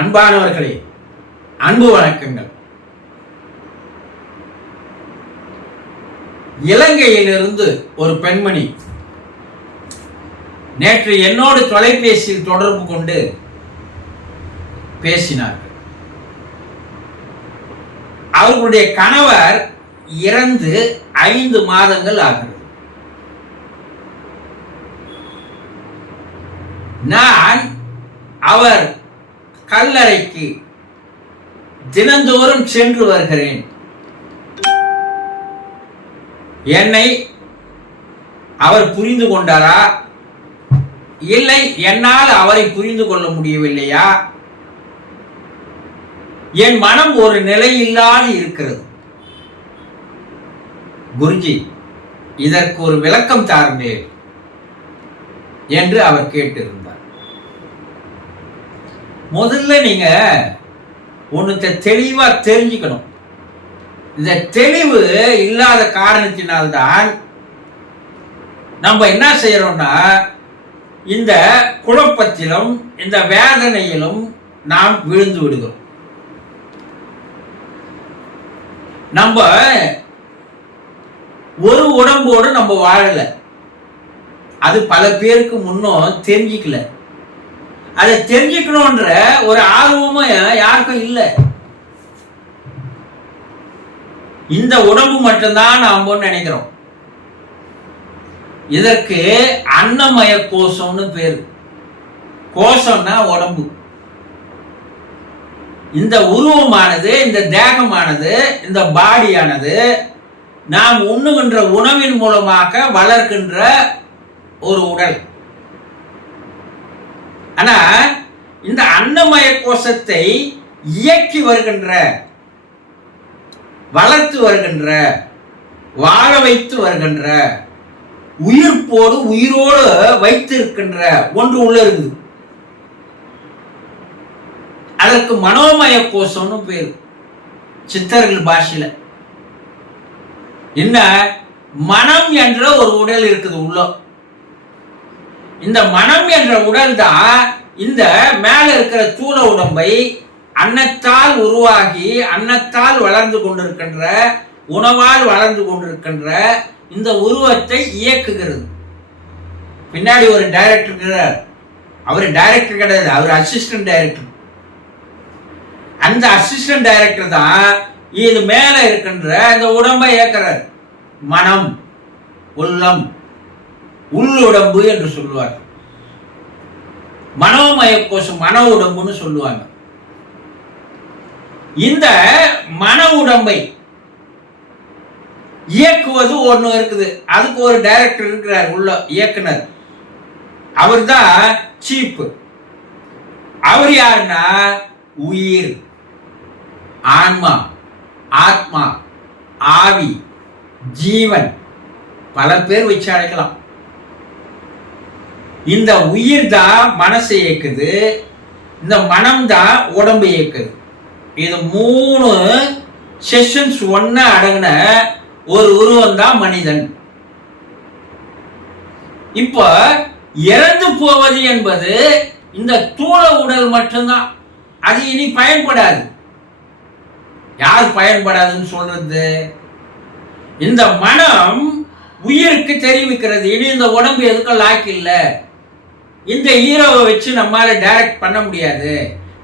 அன்பானவர்களே, அன்பு வணக்கங்கள். இலங்கையிலிருந்து ஒரு பெண்மணி நேற்று என்னோடு தொலைபேசியில் தொடர்பு கொண்டு பேசினார்கள். அவர்களுடைய கணவர் இறந்து 5 மாதங்கள் ஆகிறது. நான் அவர் கல்லறைக்கு தினந்தோறும் சென்று வருகிறேன். என்னை அவர் புரிந்து கொண்டாரா, இல்லை என்னால் அவரை புரிந்து கொள்ள முடியவில்லையா, என் மனம் ஒரு நிலையில்லாது இருக்கிறது. குருஜி, இதற்கு ஒரு விளக்கம் தாருங்கள் என்று அவர் கேட்டிருந்தார். முதல்ல நீங்க ஒன்று தெளிவா தெரிஞ்சுக்கணும். இந்த தெளிவு இல்லாத காரணத்தினால்தான் நம்ம என்ன செய்யறோம்னா, இந்த குழப்பத்திலும் இந்த வேதனையிலும் நாம் விழுந்து விடுகிறோம். நம்ம ஒரு உடம்போடு நம்ம வாழல. அது பல பேருக்கு முன்னும் தெரிஞ்சிக்கல. அதை தெரிஞ்சுக்கணும்ன்ற ஒரு ஆர்வமும் யாருக்கும் இல்லை. இந்த உடம்பு மட்டும்தான் நாம் நினைக்கிறோம். இதற்கு அன்னமய கோஷம்னு பேரு. கோஷம்னா உடம்பு. இந்த உருவமானது, இந்த தேகமானது, இந்த பாடியானது நாம் உண்ணுகின்ற உணவின் மூலமாக வளர்க்கின்ற ஒரு உடல். ஆனா இந்த அன்னமய கோஷத்தை இயக்கி வருகின்ற, வளர்த்து வருகின்ற, வாழ வைத்து வருகின்ற, உயிர்ப்போடு உயிரோடு வைத்திருக்கின்ற ஒன்று உள்ள இருக்குது. அதற்கு மனோமய கோஷம்னு பேரு சித்தர்கள் பாஷையில. என்ன, மனம் என்ற ஒரு உடல் இருக்குது உள்ள. இந்த மனம் என்ற உடல் தான் இந்த மேல இருக்கிற தூள உடம்பை அன்னத்தால் உருவாகி அன்னத்தால் வளர்ந்து கொண்டிருக்கின்ற, உணவால் வளர்ந்து கொண்டிருக்கின்ற இந்த உருவத்தை இயக்குகிறது. பின்னாடி ஒரு டைரக்டர் இருக்கிறார். அவர் டைரக்டர் கிடையாது, அவர் அசிஸ்டன்ட் டைரக்டர். அந்த அசிஸ்டன்ட் டைரக்டர் தான் இது மேல இருக்கின்ற இந்த உடம்பை இயக்கிறார். மனம், உள்ளம், உள்ளுடம்பு என்று சொல்லுவார். மனோமய கோஷம் மன உடம்புன்னு சொல்லுவாங்க. இந்த மன உடம்பை இயக்குவது ஒண்ணு இருக்குது. அதுக்கு ஒரு டைரக்டர் இருக்கிறார், உள்ள இயக்குனர். அவர் தான் சீப். அவர் யாருன்னா உயிர், ஆன்மா, ஆத்மா, ஆவி, ஜீவன், பல பேர் வச்சு அழைக்கலாம். இந்த உயிர் தான் மனசை இயக்குது, இந்த மனம் தான் உடம்பு இயக்குது. இது 3 செஷன்ஸ் ஒண்ணா அடங்கின ஒரு உருவம் தான் மனிதன். இப்ப இறந்து போவது என்பது இந்த தூள உடல் மட்டும்தான். அது இனி பயன்படாது. யார் பயன்படாதுன்னு சொல்றது? இந்த மனம் உயிருக்கு தெரிவிக்கிறது, இனி இந்த உடம்பு எதுக்கும் லாக்கி இல்லை, இந்த ஹீரோவை வச்சு நம்மால டைரக்ட் பண்ண முடியாது,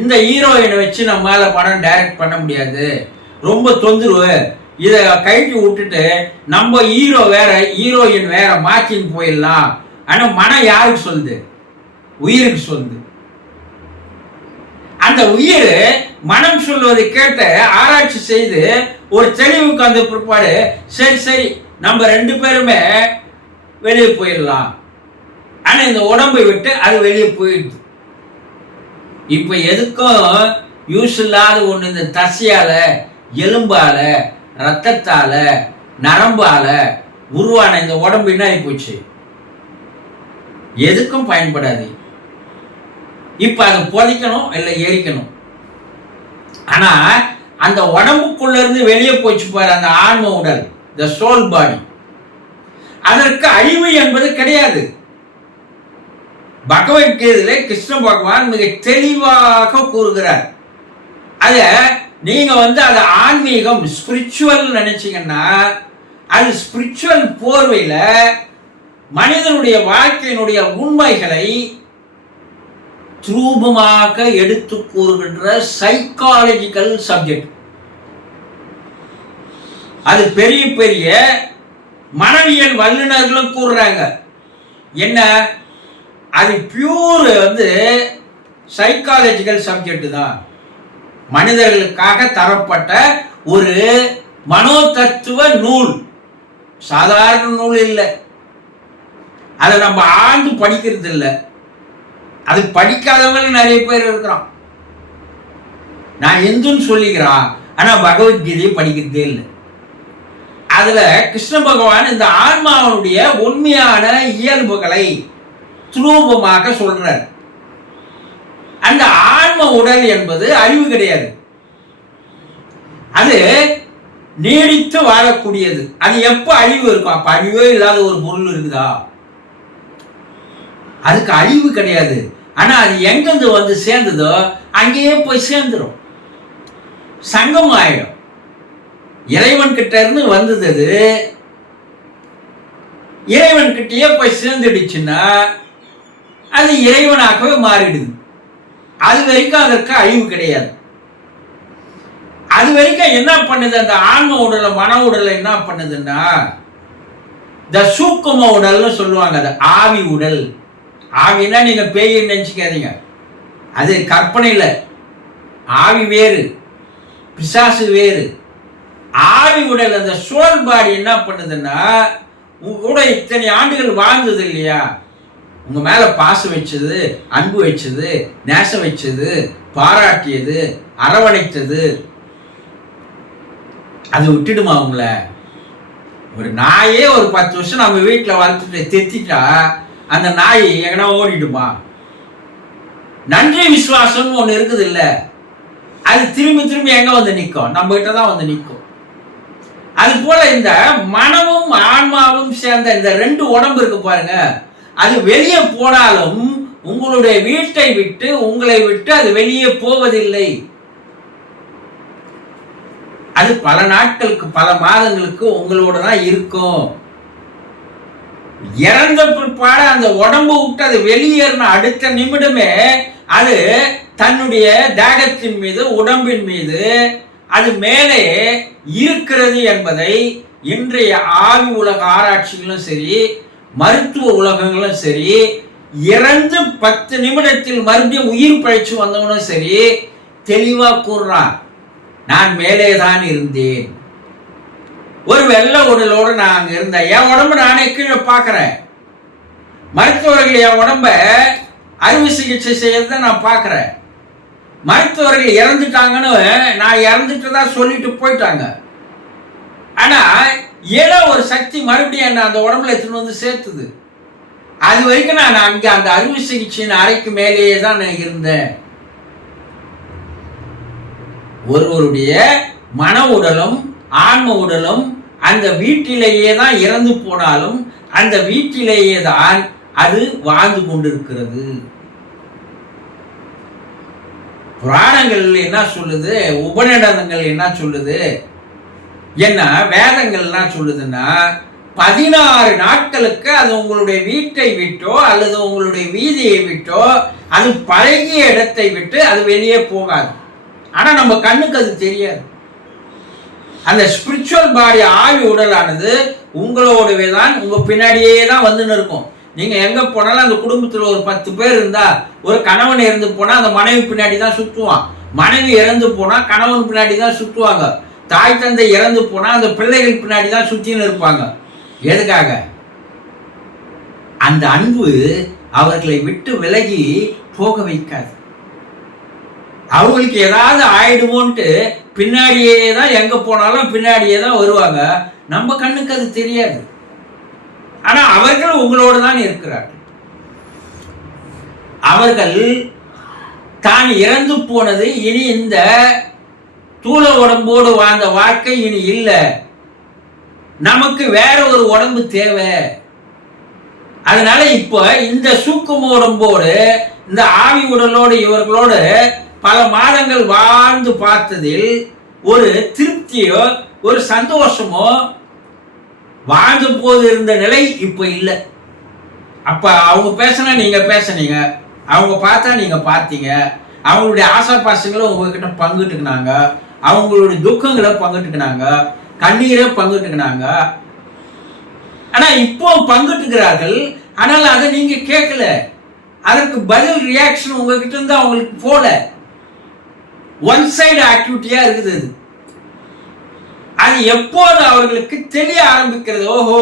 இந்த ஹீரோயினை வச்சு நம்மால படம் டைரக்ட் பண்ண முடியாது, ரொம்ப தொந்தரவு, இதை கைட்டு விட்டுட்டு நம்ம ஹீரோ வேற ஹீரோயின் வேற மாற்றின்னு போயிடலாம். ஆனா மனம் யாருக்கு சொல்லுது? உயிருக்கு சொல்லுது. அந்த உயிர் மனம் சொல்வதை கேட்டு ஆராய்ச்சி செய்து ஒரு தெளிவுக்கு அந்த பிற்பாடு சரி சரி நம்ம 2 பேருமே வெளியே போயிடலாம். ஆனா இந்த உடம்பை விட்டு அது வெளியே போயிடுது. இப்ப எதுக்கும் யூஸ் இல்லாத ஒண்ணு இந்த தசையால, எலும்பால, ரத்தத்தால, நரம்பால உருவான இந்த உடம்பு என்ன ஆகி போச்சு? எதுக்கும் பயன்படாது. இப்ப அதை புதைக்கணும், இல்லை எரிக்கணும். ஆனா அந்த உடம்புக்குள்ள இருந்து வெளியே போச்சு பாரு, அந்த ஆன்ம உடல், த சோல் பாடி, அதற்கு அழிவு என்பது கிடையாது. பகவத்கீதையில கிருஷ்ண பகவான் மிக தெளிவாக கூறுகிறார். அத நீங்க அத ஆன்மீகம் ஸ்பிரிச்சுவல் நினைச்சீங்கன்னா அது ஸ்பிரிச்சுவல் போர்வையில மனிதனுடைய வாழ்க்கையினுடைய உண்மைகளை ரூபமாக எடுத்து கூறுகின்ற சைக்காலஜிக்கல் சப்ஜெக்ட். அது பெரிய பெரிய மனவியல் வல்லுநர்களும் கூறுறாங்க. என்ன அது பியூர் சைக்காலஜிக்கல் சப்ஜெக்ட் தான். மனிதர்களுக்காக தரப்பட்ட ஒரு மனோ தத்துவ நூல், சாதாரண நூல் இல்லை. அதை நம்ம ஆழ்ந்து படிக்கிறது இல்லை. அது படிக்காதவங்க நிறைய பேர் இருக்கிறான். நான் எந்துன்னு சொல்லிக்கிறான், ஆனா பகவத்கீதையை படிக்கிறதே இல்லை. அதுல கிருஷ்ண பகவான் இந்த ஆன்மாவுடைய உண்மையான இயல்புகளை சுரூபமாக சொல்றார். அந்த ஆன்ம உடல் என்பது அழிவு கிடையாது, அது நீடித்து வாழக்கூடியது. அது எப்ப அழிவு இருக்கும்? அப்ப அழிவே இல்லாத ஒரு பொருள் இருக்குதா? அதுக்கு அழிவு கிடையாது. ஆனா அது எங்கிருந்து சேர்ந்ததோ அங்கேயே போய் சேர்ந்துடும், சங்கம் ஆயிடும். இறைவன் கிட்ட இருந்து வந்தது அது இறைவன் கிட்டயே போய் சேர்ந்துடுச்சுன்னா அது இறைவனாகவே மாறிடுது. அது வரைக்கும் அதற்கு அழிவு கிடையாது. அது வரைக்கும் என்ன பண்ணுது? அந்த ஆன்ம உடலை மன உடலை என்ன பண்ணுதுன்னா இந்த சூக்கும உடல்னு சொல்லுவாங்க. அது ஆவி உடல். ஆவினா நீங்க பேய் நினைச்சுக்காதீங்க, அது கற்பனை இல்லை. ஆவி வேறு, பிசாசு வேறு. ஆவி உடல் அந்த சோல் பாடி என்ன பண்ணுதுன்னா உங்க கூட இத்தனை ஆண்டுகள் வாழ்ந்தது இல்லையா, உங்க மேல பாசம் வச்சது, அன்பு வச்சது, நேசம் வச்சது, பாராட்டியது, அரவணைத்தது, அது விட்டுடுமா உங்களை? ஒரு நாயே ஒரு 10 வருஷம் நம்ம வீட்டில் வளர்த்துட்டு தெத்திட்டா அந்த நாய் எங்கன்னா ஓடிடுமா? நன்றி விசுவாசம்னு ஒன்று இருக்குது இல்லை, அது திரும்பி திரும்பி எங்க நிற்கும்? நம்ம கிட்ட தான் நிற்கும். அது போல இந்த மனமும் ஆன்மாவும் சேர்ந்த இந்த 2 உடம்பு இருக்கு பாருங்க, அது வெளியே போனாலும் உங்களுடைய வீட்டை விட்டு உங்களை விட்டு அது வெளியே போவதில்லை. அது பல நாட்களுக்கு பல மாதங்களுக்கு உங்களோட தான் இருக்கும். இறந்த பிற்பாடு அந்த உடம்பு விட்டு அது வெளியேறின அடுத்த நிமிடமே அது தன்னுடைய தேகத்தின் மீது உடம்பின் மீது அது மேலே இருக்கிறது என்பதை இன்றைய ஆவி உலக ஆராய்ச்சிகளும் சரி, மருத்துவ உலகங்களும் சரி, இறந்து 10 நிமிடத்தில் மறுபடியும் உயிர் பழிச்சு வந்தவனும் சரி தெளிவா கூறுறான், நான் மேலே தான் இருந்தேன். ஒரு வெள்ளை உடலோடு நான் அங்க இருந்தேன். என் உடம்பு நானே கீழே பார்க்கிறேன். மருத்துவர்கள் என் உடம்ப அறுவை சிகிச்சை செய்யறத நான் பார்க்கிறேன். மருத்துவர்கள் இறந்துட்டாங்கன்னு நான் இறந்துட்டு தான் சொல்லிட்டு போயிட்டாங்க. ஆனா ஏதோ ஒரு சக்தி மறுபடியும் என்ன அந்த உடம்புல எடுத்துன்னு சேர்த்துது. அது வரைக்கும் நான் அங்க அந்த அறுவை சிகிச்சையின் அறைக்கு மேலேயே தான் நான் இருந்தேன். ஒருவருடைய மன உடலும் ஆன்ம உடலும் அந்த வீட்டிலேயே தான் இறந்து போனாலும் அந்த வீட்டிலேயே தான் அது வாழ்ந்து கொண்டிருக்கிறது. புராணங்கள் என்ன சொல்லுது, உபநிடதங்கள் என்ன சொல்லுது, என்ன வேதங்கள் என்ன சொல்லுதுன்னா 16 நாட்களுக்கு அது உங்களுடைய வீட்டை விட்டோ அல்லது உங்களுடைய வீதியை விட்டோ அது பழகிய இடத்தை விட்டு அது வெளியே போகாது. ஆனா நம்ம கண்ணுக்கு அது தெரியாது. அந்த ஸ்பிரிச்சுவல் பாடி ஆவி உடலானது உங்களோடவே தான், உங்க பின்னாடியே தான் வந்துன்னு இருக்கும். நீங்க எங்க போனாலும் அந்த குடும்பத்துல ஒரு 10 பேர் இருந்தா ஒரு கணவன் இறந்து போனா அந்த மனைவி பின்னாடி தான் சுற்றுவான், மனைவி இறந்து போனா கணவன் பின்னாடி தான் சுற்றுவாங்க, தாய் தந்தை இறந்து போனா அந்த பிள்ளைகள் பின்னாடி தான் சுற்றின்னு இருப்பாங்க. எதுக்காக? அந்த அன்பு அவர்களை விட்டு விலகி போக வைக்காது. அவங்களுக்கு ஏதாவது ஆயிடுமோன்ட்டு பின்னாடியே தான், எங்க போனாலும் பின்னாடியே தான் வருவாங்க. நம்ம கண்ணுக்கு அது தெரியாது. ஆனா அவர்கள் உங்களோடு தான் இருக்கிறார்கள். அவர்கள் தான் இறந்து போனது இனி இந்த தூள உடம்போடு வாழ்ந்த வாழ்க்கை இனி இல்லை, நமக்கு வேற ஒரு உடம்பு தேவை, அதனால இப்போ இந்த சூக்கும உடம்போடு இந்த ஆவி உடலோடு இவர்களோடு பல மாதங்கள் வாழ்ந்து பார்த்ததில் ஒரு திருப்தியோ ஒரு சந்தோஷமோ வாழ்ந்த போது இருந்த நிலை இப்ப இல்லை. அப்ப அவங்க பேசினா நீங்க பேசுனீங்க, அவங்க பார்த்தா நீங்க பார்த்தீங்க, அவங்களுடைய ஆசா பாசங்களை உங்ககிட்ட பங்கிட்டுக்கினாங்க, அவங்களுடைய துக்கங்களை பங்கிட்டுக்கினாங்க, கண்ணீரை பங்கிட்டுக்கினாங்க. ஆனா இப்போ பங்கிட்டுக்கிறார்கள், ஆனால் அதை நீங்க கேட்கல. அதற்கு பதில் ரியாக்ஷன் உங்ககிட்ட இருந்து அவங்களுக்கு போல. ஒன் சைடு ஆக்டிவிட்டியா இருக்குது. அது எப்போது அவர்களுக்கு தெரிய ஆரம்பிக்கிறது, ஓஹோ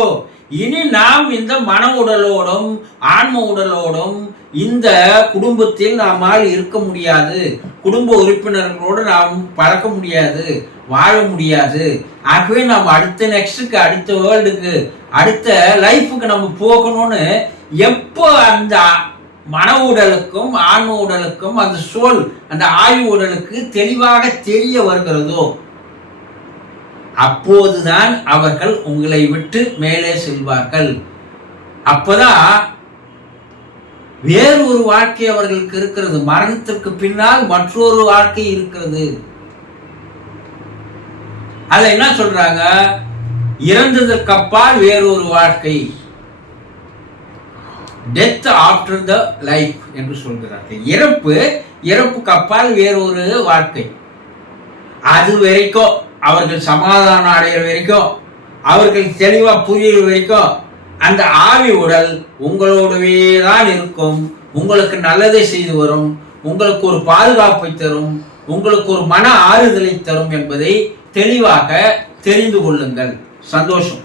இனி நாம் இந்த மன உடலோடும் ஆன்ம உடலோடும் இந்த குடும்பத்தில் நம்மால் இருக்க முடியாது, குடும்ப உறுப்பினர்களோடு நாம் பழக்க முடியாது, வாழ முடியாது, ஆகவே நாம் அடுத்த நெக்ஸ்டுக்கு, அடுத்த வேர்ல்டுக்கு, அடுத்த லைஃபுக்கு நம்ம போகணும்னு எப்போ அந்த மன உடலுக்கும் ஆன்ம உடலுக்கும் அந்த சோல் அந்த ஆய்வு உடலுக்கு தெளிவாக தெரிய வருகிறதோ அப்போதுதான் அவர்கள் உங்களை விட்டு மேலே செல்வார்கள். அப்பதான் வேறு ஒரு வாழ்க்கை அவர்களுக்கு இருக்கிறது. மரணத்திற்கு பின்னால் மற்றொரு வாழ்க்கை இருக்கிறது. அத என்ன சொல்றாங்க, இறந்ததற்கு அப்பால் வேறொரு வாழ்க்கை, டெத் ஆஃப்டர் த லைஃப் என்று சொல்கிறார்கள். இறப்புக்கு அப்பால் வேறொரு வாழ்க்கை. அது வரைக்கும் அவர்கள் சமாதானம் அடைகிற வரைக்கும், அவர்கள் தெளிவா புரியுற வரைக்கும் அந்த ஆவி உடல் உங்களோடவே தான் இருக்கும். உங்களுக்கு நல்லதை செய்து வரும், உங்களுக்கு ஒரு பாதுகாப்பை தரும், உங்களுக்கு ஒரு மன ஆறுதலை தரும் என்பதை தெளிவாக தெரிந்து கொள்ளுங்கள். சந்தோஷம்.